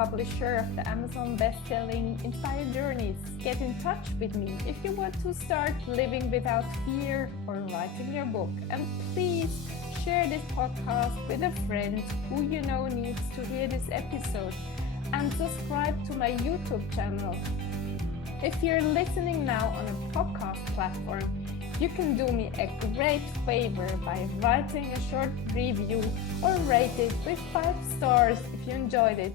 publisher of the Amazon best-selling Inspired Journeys. Get in touch with me if you want to start living without fear or writing your book. And please share this podcast with a friend who you know needs to hear this episode. And subscribe to my YouTube channel. If you're listening now on a podcast platform, you can do me a great favor by writing a short review or rate it with 5 stars if you enjoyed it.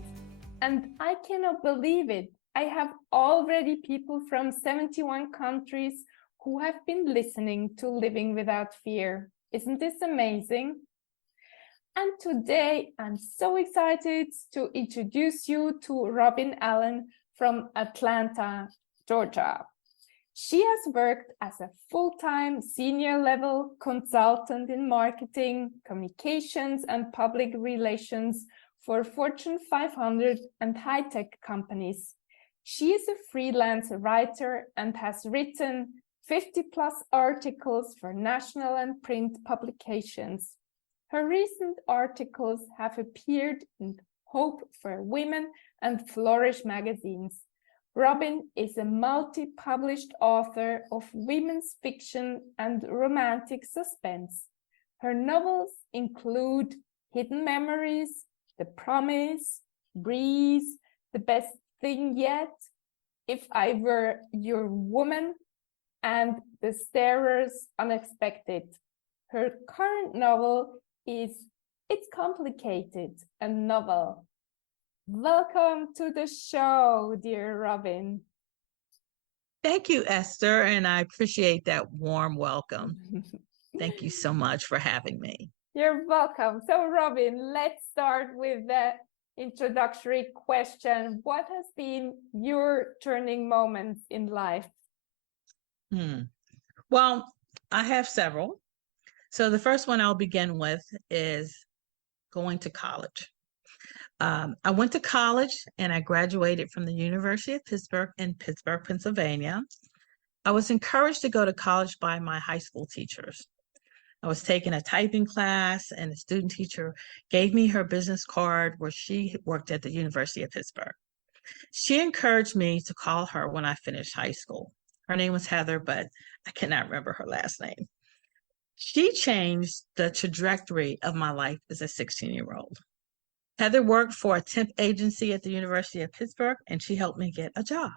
And I cannot believe it. I have already people from 71 countries who have been listening to Living Without Fear. Isn't this amazing? And today I'm so excited to introduce you to Robin Allen from Atlanta, Georgia. She has worked as a full-time senior level consultant in marketing, communications, and public relations for Fortune 500 and high-tech companies. She is a freelance writer and has written 50-plus articles for national and print publications. Her recent articles have appeared in Hope for Women and Flourish magazines. Robin is a multi-published author of women's fiction and romantic suspense. Her novels include Hidden Memories, The Promise, Breeze, The Best Thing Yet, If I Were Your Woman, and The Starers Unexpected. Her current novel is It's Complicated, a novel. Welcome to the show, dear Robin. Thank you, Esther, and I appreciate that warm welcome. Thank you so much for having me. You're welcome. So, Robin, let's start with the introductory question. What has been your turning moments in life? Well, I have several. So the first one I'll begin with is going to college. I went to college and I graduated from the University of Pittsburgh in Pittsburgh, Pennsylvania. I was encouraged to go to college by my high school teachers. I was taking a typing class and the student teacher gave me her business card where she worked at the University of Pittsburgh. She encouraged me to call her when I finished high school. Her name was Heather, but I cannot remember her last name. She changed the trajectory of my life as a 16-year-old. Heather worked for a temp agency at the University of Pittsburgh, and she helped me get a job.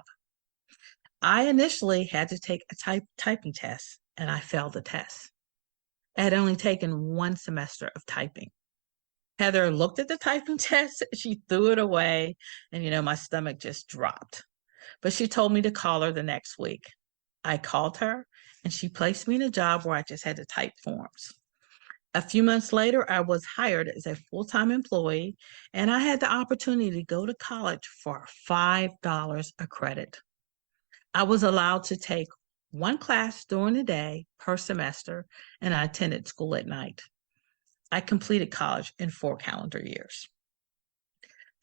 I initially had to take a typing test, and I failed the test. I had only taken 1 semester of typing. Heather looked at the typing test, she threw it away, and my stomach just dropped. But she told me to call her the next week. I called her, and she placed me in a job where I just had to type forms. A few months later, I was hired as a full-time employee, and I had the opportunity to go to college for $5 a credit. I was allowed to take 1 class during the day per semester, and I attended school at night. I completed college in 4 calendar years.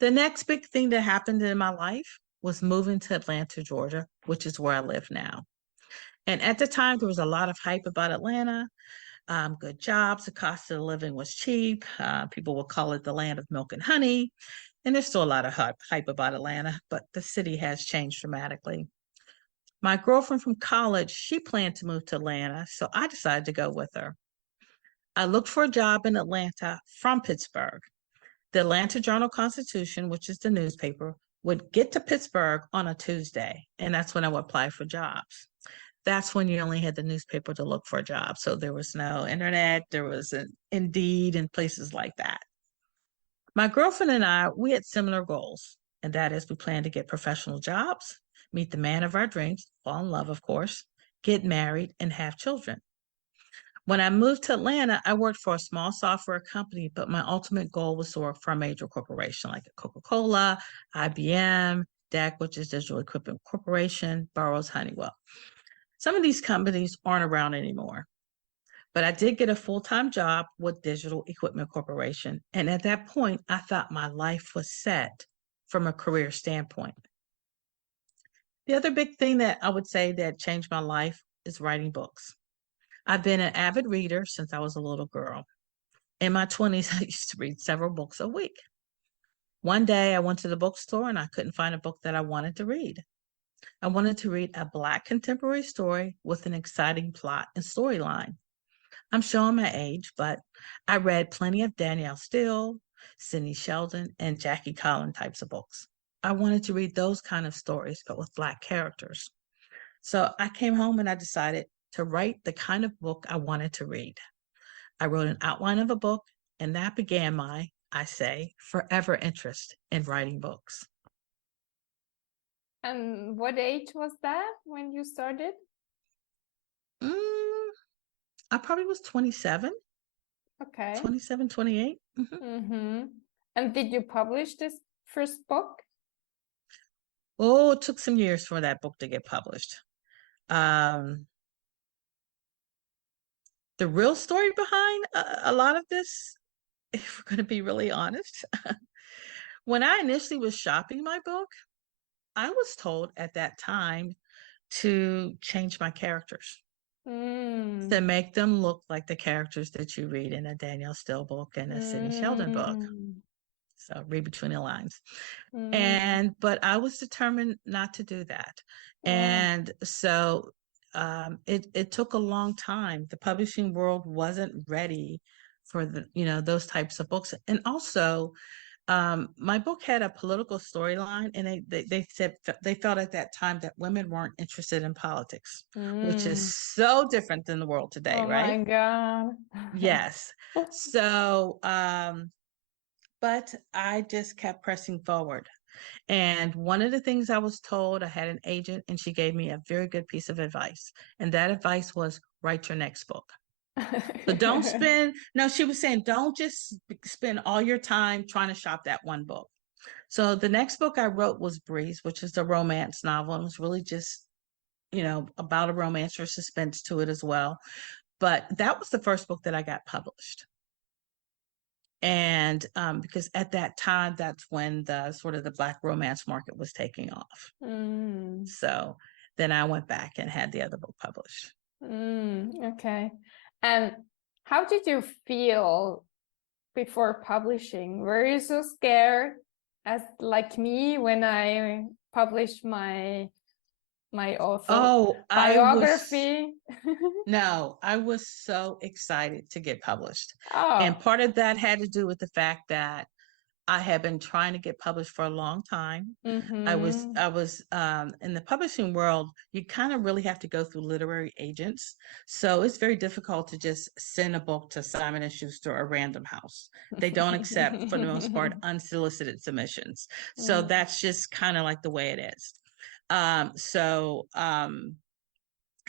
The next big thing that happened in my life was moving to Atlanta, Georgia, which is where I live now. And at the time, there was a lot of hype about Atlanta. Good jobs, the cost of living was cheap. People will call it the land of milk and honey. And there's still a lot of hype about Atlanta, but the city has changed dramatically. My girlfriend from college, she planned to move to Atlanta, so I decided to go with her. I looked for a job in Atlanta from Pittsburgh. The Atlanta Journal-Constitution, which is the newspaper, would get to Pittsburgh on a Tuesday, and that's when I would apply for jobs. That's when you only had the newspaper to look for a job. So there was no internet, there was an Indeed and places like that. My girlfriend and I, we had similar goals, and that is we planned to get professional jobs, meet the man of our dreams, fall in love, of course, get married, and have children. When I moved to Atlanta, I worked for a small software company, but my ultimate goal was to work for a major corporation like Coca-Cola, IBM, DEC, which is Digital Equipment Corporation, Burroughs, Honeywell. Some of these companies aren't around anymore, but I did get a full-time job with Digital Equipment Corporation. And at that point, I thought my life was set from a career standpoint. The other big thing that I would say that changed my life is writing books. I've been an avid reader since I was a little girl. In my 20s, I used to read several books a week. One day I went to the bookstore and I couldn't find a book that I wanted to read. I wanted to read a Black contemporary story with an exciting plot and storyline. I'm showing my age, but I read plenty of Danielle Steele, Sidney Sheldon, and Jackie Collin types of books. I wanted to read those kind of stories, but with Black characters. So I came home and I decided to write the kind of book I wanted to read. I wrote an outline of a book, and that began my, I say, forever interest in writing books. And what age was that when you started? Mm, I probably was 27, Okay. 27, 28. Mm-hmm. And did you publish this first book? Oh, it took some years for that book to get published. Um, the real story behind a lot of this, if we're going to be really honest, when I initially was shopping my book, I was told at that time to change my characters, to Mm. make them look like the characters that you read in a Danielle Steele book and a Sidney Sheldon book. Mm. So read between the lines. Mm. But I was determined not to do that. Yeah. And so it took a long time. The publishing world wasn't ready for those types of books. And also, my book had a political storyline, and they said they felt at that time that women weren't interested in politics, which is Mm. so different than the world today, Oh right? my God. Yes. So, but I just kept pressing forward. And one of the things I was told, I had an agent, and she gave me a very good piece of advice. And that advice was write your next book. So don't spend, no, she was saying, don't just spend all your time trying to shop that one book. So the next book I wrote was Breeze, which is a romance novel. And it was really just, about a romance or suspense to it as well. But that was the first book that I got published. And because at that time, that's when the sort of the Black romance market was taking off. Mm. So then I went back and had the other book published. Okay. And how did you feel before publishing? Were you so scared as like me when I published my author Oh, biography? no, I was so excited to get published. And Oh. part of that had to do with the fact that I had been trying to get published for a long time. Mm-hmm. I was in the publishing world, you kind of really have to go through literary agents. So it's very difficult to just send a book to Simon and Schuster or Random House. They don't accept, for the most part, unsolicited submissions. So Mm. that's just kind of like the way it is. I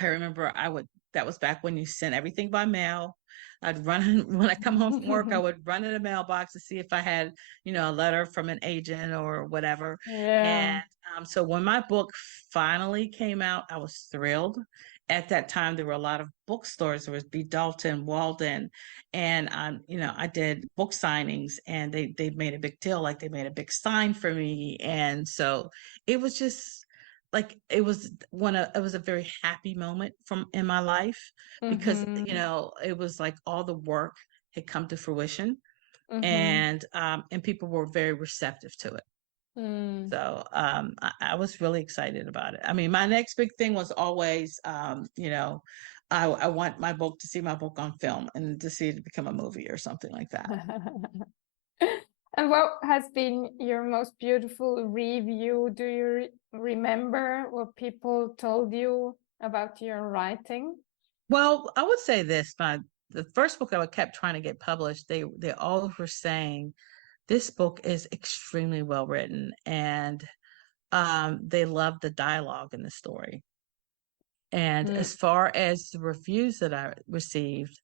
remember that was back when you sent everything by mail. I'd run when I come home from work, I would run in the mailbox to see if I had, a letter from an agent or whatever. And Yeah. so when my book finally came out, I was thrilled. At that time, there were a lot of bookstores. There was B. Dalton, Walden, and I did book signings, and they made a big deal, like they made a big sign for me, and so it was just like it was a very happy moment from in my life because Mm-hmm. it was like all the work had come to fruition, Mm-hmm. and people were very receptive to it. Mm. So I was really excited about it. I mean, my next big thing was always I want my book to see my book on film and to see it become a movie or something like that. And what has been your most beautiful review? Do you remember what people told you about your writing? Well, I would say this: the first book I kept trying to get published, they all were saying this book is extremely well written, and they love the dialogue in the story. And Mm. as far as the reviews that I received,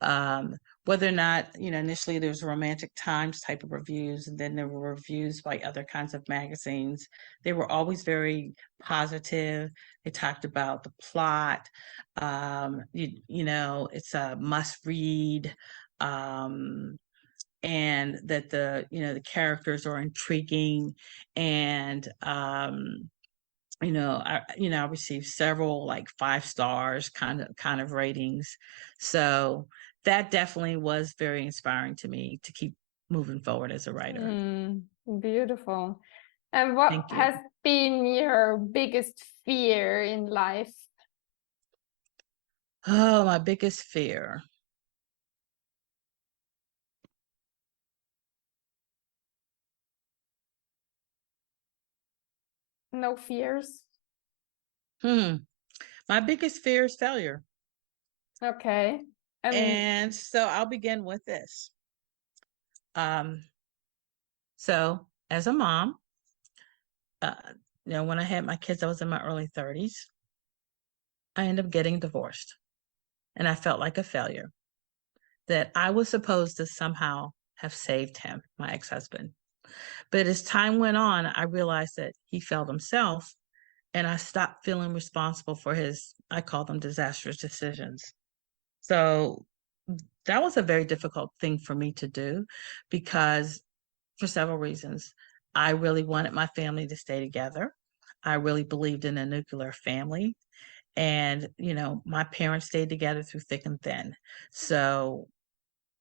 um, whether or not, initially there was Romantic Times type of reviews, and then there were reviews by other kinds of magazines. They were always very positive. They talked about the plot. It's a must read. And that the characters are intriguing, and I received several like 5 stars kind of ratings. So that definitely was very inspiring to me to keep moving forward as a writer. Mm. Beautiful. And what Thank you. has been your biggest fear in life? Oh, my biggest fear. No fears? Hmm. My biggest fear is failure. Okay. And And so I'll begin with this. Um, so as a mom, uh, when I had my kids, I was in my early 30s. I ended up getting divorced, and I felt like a failure that I was supposed to somehow have saved him, my ex-husband. But as time went on, I realized that he failed himself, and I stopped feeling responsible for his, I call them disastrous decisions. So that was a very difficult thing for me to do because for several reasons. I really wanted my family to stay together. I really believed in a nuclear family. And, my parents stayed together through thick and thin. So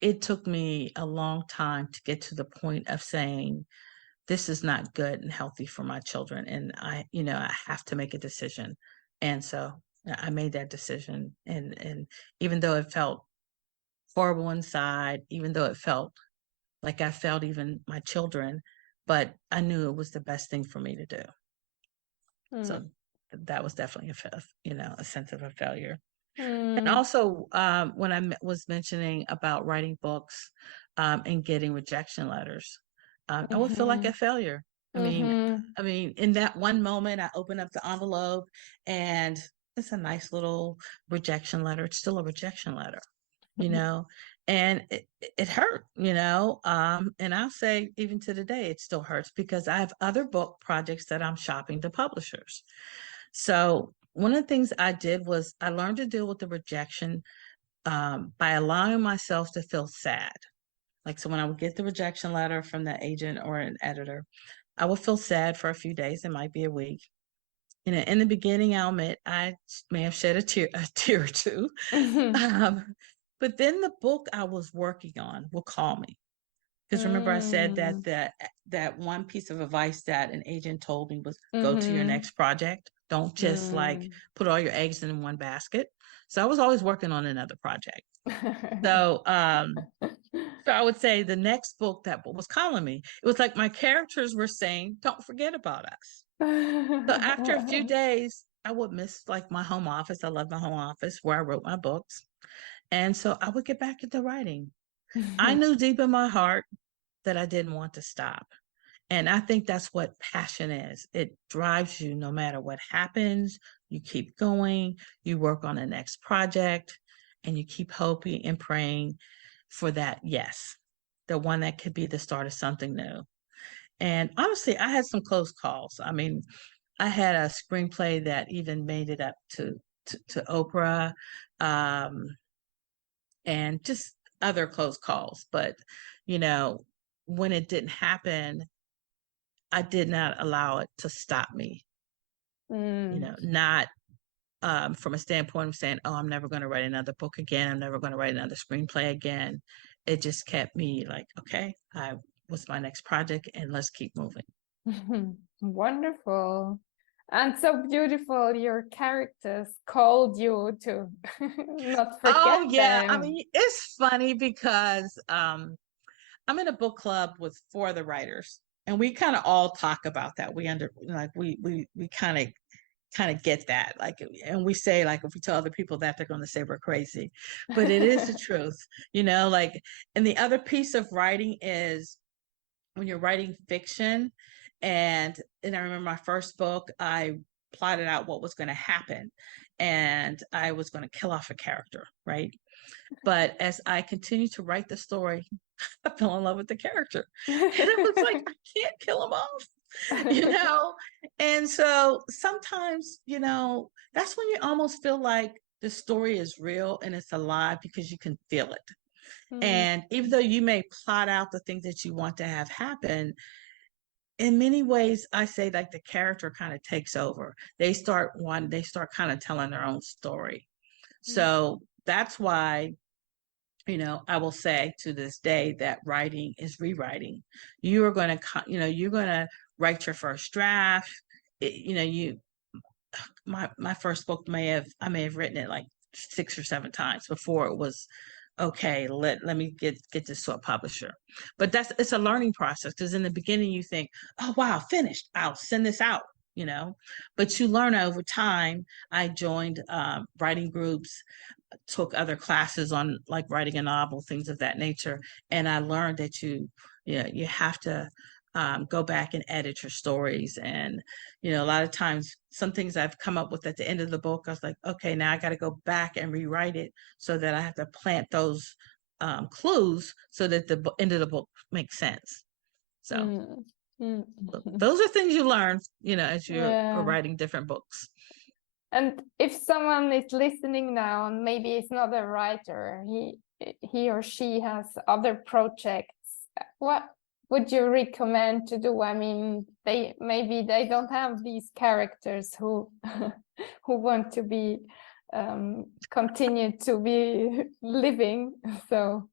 it took me a long time to get to the point of saying, this is not good and healthy for my children. And I have to make a decision. And so I made that decision. And even though it felt horrible inside, even though it felt like I felt even my children, but I knew it was the best thing for me to do. mm, So that was definitely a sense of a failure. And mm, also, when I was mentioning about writing books and getting rejection letters, I would feel like mm-hmm, a failure. I mean, mm-hmm. in that one moment, I open up the envelope and it's a nice little rejection letter. It's still a rejection letter, you know, and it hurt, and I'll say even to the day, it still hurts because I have other book projects that I'm shopping to publishers. So one of the things I did was I learned to deal with the rejection by allowing myself to feel sad. Like, so when I would get the rejection letter from the agent or an editor, I would feel sad for a few days. It might be a week. In the beginning, I'll admit I may have shed a tear or two. Um, but then the book I was working on will call me. Because remember, I said that Mm, that one piece of advice that an agent told me was go to your mm-hmm, next project. Don't just like mm. put all your eggs in one basket. So I was always working on another project. So so I would say the next book that was calling me, it was like my characters were saying, "Don't forget about us." So after a few days, I would miss like my home office. I love my home office where I wrote my books. And so I would get back into writing. I knew deep in my heart that I didn't want to stop. And I think that's what passion is. It drives you no matter what happens. You keep going, you work on the next project, and you keep hoping and praying for that yes, the one that could be the start of something new. And honestly, I had some close calls. I mean, I had a screenplay that even made it up to Oprah, um, and just other close calls. But, you know, when it didn't happen, I did not allow it to stop me, Mm. not from a standpoint of saying, oh, I'm never going to write another book again. I'm never going to write another screenplay again. It just kept me like, okay, what's my next project? And let's keep moving. Wonderful. And so beautiful, your characters called you to not forget Oh, yeah. I them. mean, it's funny because I'm in a book club with four other writers. And we kind of all talk about that. We kind of get that, like, and we say, like, if we tell other people that, they're going to say we're crazy, but it is the truth, like. And the other piece of writing is when you're writing fiction, and I remember my first book, I plotted out what was going to happen, and I was going to kill off a character, right? But as I continued to write the story, I fell in love with the character, and I was like, I can't kill him off, you know? And so sometimes, that's when you almost feel like the story is real and it's alive because you can feel it. Mm, And even though you may plot out the things that you want to have happen, in many ways, I say like the character kind of takes over. They start kind of telling their own story. mm, So that's why I will say to this day that writing is rewriting. You are going to, you're going to write your first draft. My first book I may have written it like 6 or 7 times before it was okay. Let me get this to a publisher. But it's a learning process, because in the beginning you think, oh wow, finished. I'll send this out. But you learn over time. I joined writing groups, took other classes on like writing a novel, things of that nature, and I learned that you have to go back and edit your stories. And a lot of times, some things I've come up with at the end of the book, I was like, okay, now I got to go back and rewrite it, so that I have to plant those clues so that the end of the book makes sense. So Mm. Mm. those are things you learn, as you're Yeah. writing different books. And if someone is listening now and maybe is not a writer, he or she has other projects, what would you recommend to do? I mean, maybe they don't have these characters who who want to be continue to be living. So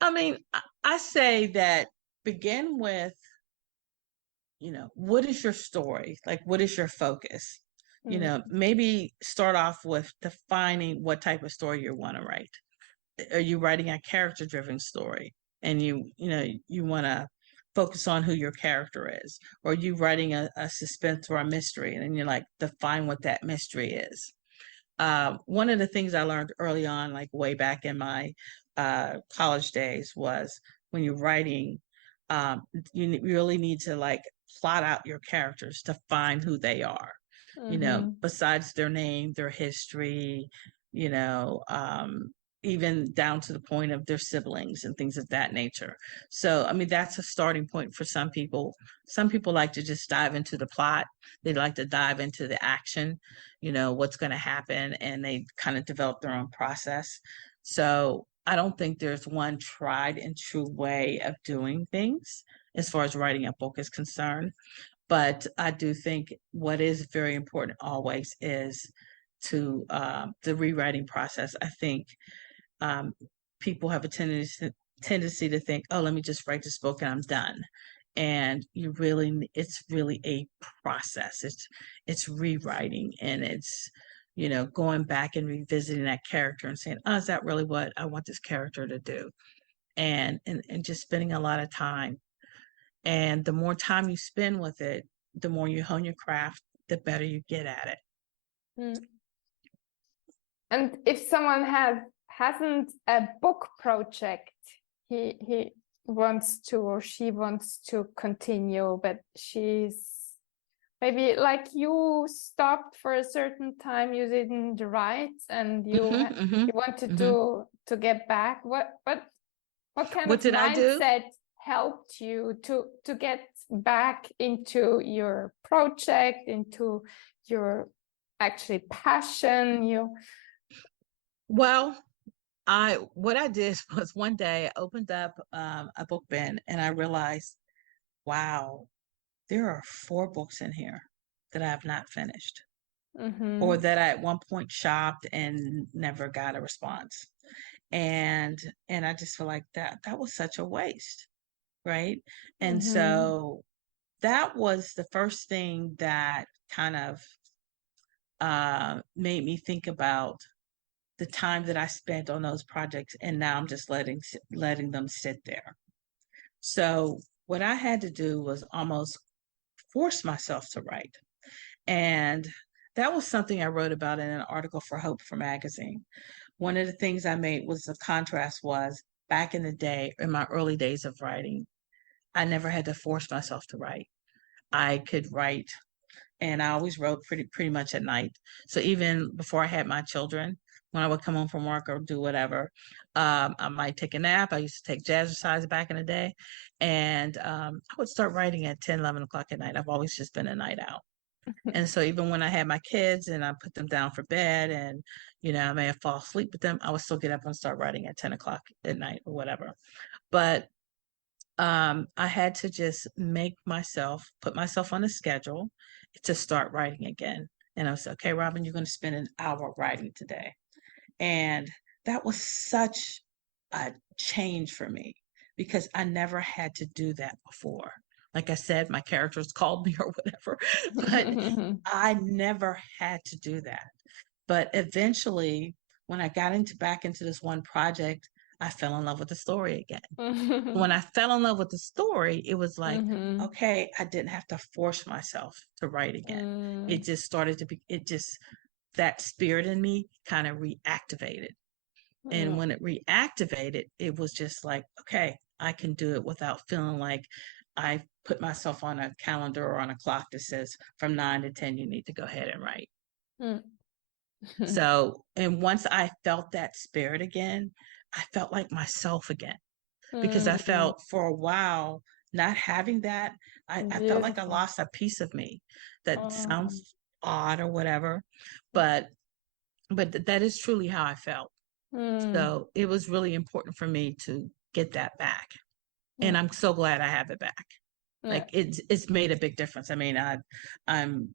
I mean, I say that begin with, what is your story? Like, what is your focus? Maybe start off with defining what type of story you want to write. Are you writing a character-driven story, and you want to focus on who your character is? Or are you writing a suspense or a mystery, and then you're like, define what that mystery is? One of the things I learned early on, like way back in my college days, was when you're writing, you really need to like plot out your characters to find who they are. Besides their name, their history, you know, um, even down to the point of their siblings and things of that nature. So, I mean, that's a starting point for some people. Some people like to just dive into the plot. They like to dive into the action, what's going to happen, and they kind of develop their own process. So, I don't think there's one tried and true way of doing things as far as writing a book is concerned. But I do think what is very important always is to the rewriting process. I think um, people have a tendency to think, oh, let me just write this book and I'm done. And it's really a process. It's rewriting, and it's, going back and revisiting that character and saying, oh, is that really what I want this character to do? And just spending a lot of time. And the more time you spend with it, the more you hone your craft, the better you get at it. mm. And if someone hasn't a book project, he wants to or she wants to continue, but she's maybe like you stopped for a certain time, you didn't write, and you wanted to get back. What kind What of did I do? mindset helped you to get back into your project, into your actually passion? Well, what I did was one day I opened up a book bin, and I realized, wow, there are 4 books in here that I have not finished, or that I at one point shopped and never got a response. And I just feel like that was such a waste, right? And so that was the first thing that kind of made me think about the time that I spent on those projects, and now I'm just letting them sit there. So what I had to do was almost force myself to write. And that was something I wrote about in an article for Hope for Magazine. One of the things I made was the contrast was back in the day, in my early days of writing, I never had to force myself to write. I could write, and I always wrote pretty much at night. So even before I had my children, when I would come home from work or do whatever, I might take a nap. I used to take jazzercise back in the day, and I would start writing at 10, 11 o'clock at night. I've always just been a night owl. And so even when I had my kids and I put them down for bed, and, I may have fall asleep with them, I would still get up and start writing at 10 o'clock at night or whatever. But I had to just put myself on a schedule to start writing again. And I was okay, Robin, you're going to spend an hour writing today. And that was such a change for me because I never had to do that before. Like I said, my characters called me or whatever, but I never had to do that. But eventually, when I got back into this one project, I fell in love with the story again. When I fell in love with the story, it was like, okay, I didn't have to force myself to write again. It just started to be, that spirit in me kind of reactivated. And when it reactivated, it was just like, okay, I can do it without feeling like I put myself on a calendar or on a clock that says from 9 to 10, you need to go ahead and write. So, and once I felt that spirit again, I felt like myself again because I felt for a while not having that, I felt like I lost a piece of me. That sounds odd or whatever, but that is truly how I felt. So it was really important for me to get that back. And I'm so glad I have it back. Like it's made a big difference. I mean, I'm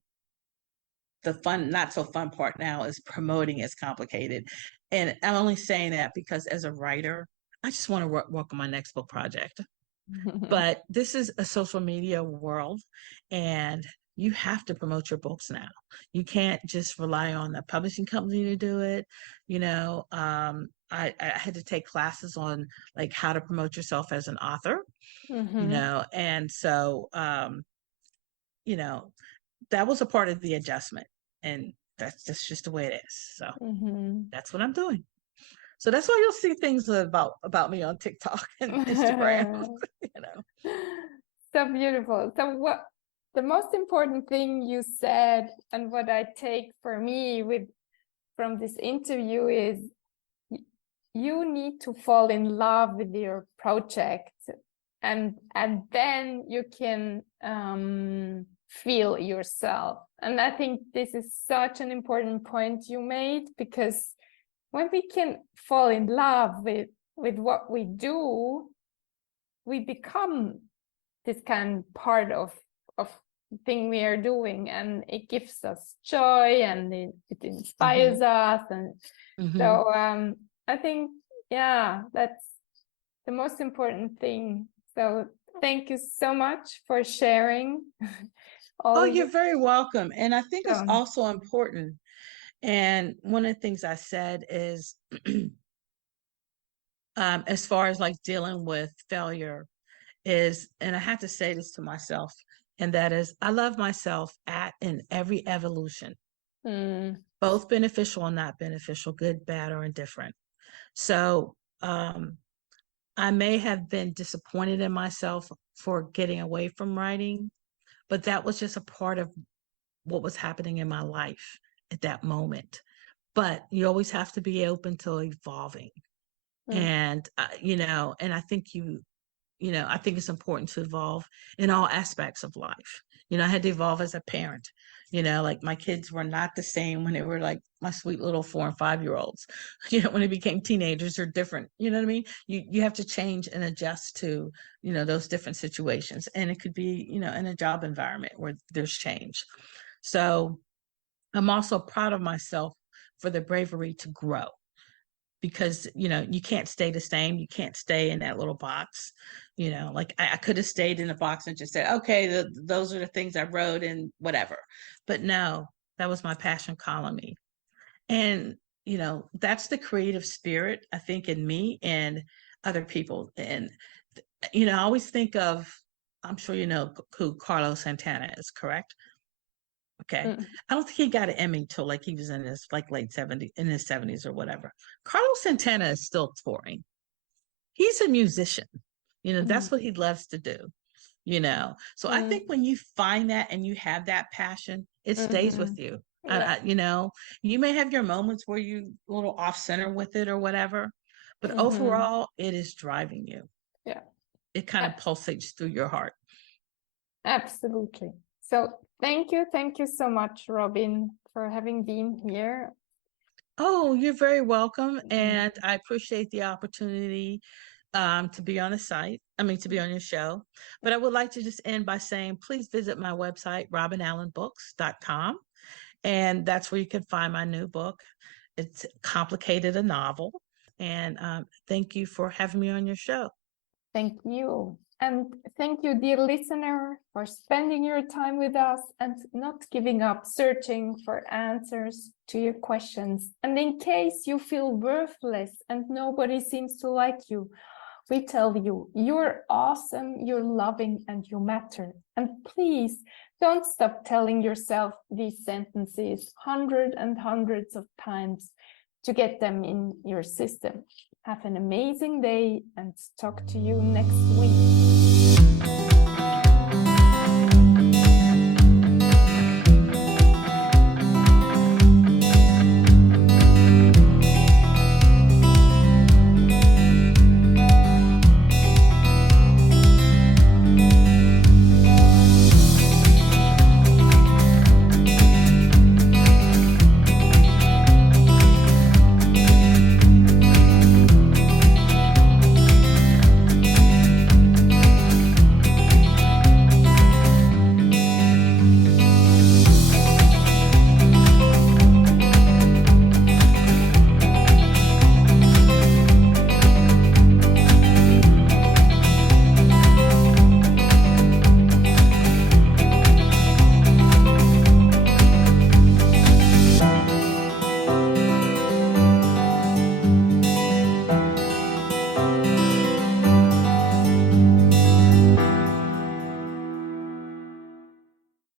the fun, not so fun part now is promoting is complicated. And I'm only saying that because as a writer, I just want to work on my next book project. But this is a social media world and you have to promote your books now. You can't just rely on the publishing company to do it. You know, I had to take classes on like how to promote yourself as an author, you know, and so, you know, that was a part of the adjustment. And that's just the way it is. So that's what I'm doing. So that's why you'll see things about me on TikTok and Instagram, you know. So beautiful. So what the most important thing you said and what I take for me from this interview is you need to fall in love with your project and then you can feel yourself. And I think this is such an important point you made, because when we can fall in love with what we do, we become this kind of part of thing we are doing, and it gives us joy and it inspires us. And so I think, yeah, that's the most important thing. So thank you so much for sharing. Oh, you're very welcome. And I think it's also important. And one of the things I said is, as far as like dealing with failure is, and I have to say this to myself, and that is, I love myself in every evolution, both beneficial and not beneficial, good, bad, or indifferent. So I may have been disappointed in myself for getting away from writing, but that was just a part of what was happening in my life at that moment. But you always have to be open to evolving. And, you know, and I think I think it's important to evolve in all aspects of life. You know, I had to evolve as a parent. You know, like my kids were not the same when they were like my sweet little 4 and 5-year-olds. You know, when they became teenagers, they're different. You know what I mean? You have to change and adjust to, you know, those different situations. And it could be, you know, in a job environment where there's change. So I'm also proud of myself for the bravery to grow, because you know you can't stay the same. You can't stay in that little box. You know, like I could have stayed in the box and just said, okay, those are the things I wrote and whatever. But no, that was my passion calling me. And you know, that's the creative spirit I think in me and other people. And you know, I always think of, I'm sure you know who Carlos Santana is, correct? Okay. I don't think he got an Emmy till like he was in his like late 70s, in his 70s or whatever. Carlos Santana is still touring. He's a musician. You know, that's what he loves to do, you know. So I think when you find that and you have that passion, it stays with you. You know, you may have your moments where you a little off center with it or whatever, but overall, it is driving you. Yeah. It kind of pulsates through your heart. Absolutely. So thank you so much, Robin, for having been here. Oh, you're very welcome. And I appreciate the opportunity to be on the site. I mean, to be on your show. But I would like to just end by saying, please visit my website, robinallenbooks.com. And that's where you can find my new book. It's Complicated, a Novel. And thank you for having me on your show. Thank you. And thank you, dear listener, for spending your time with us and not giving up searching for answers to your questions. And in case you feel worthless and nobody seems to like you, we tell you, you're awesome, you're loving, and you matter. And please don't stop telling yourself these sentences hundreds and hundreds of times to get them in your system. Have an amazing day and talk to you next week.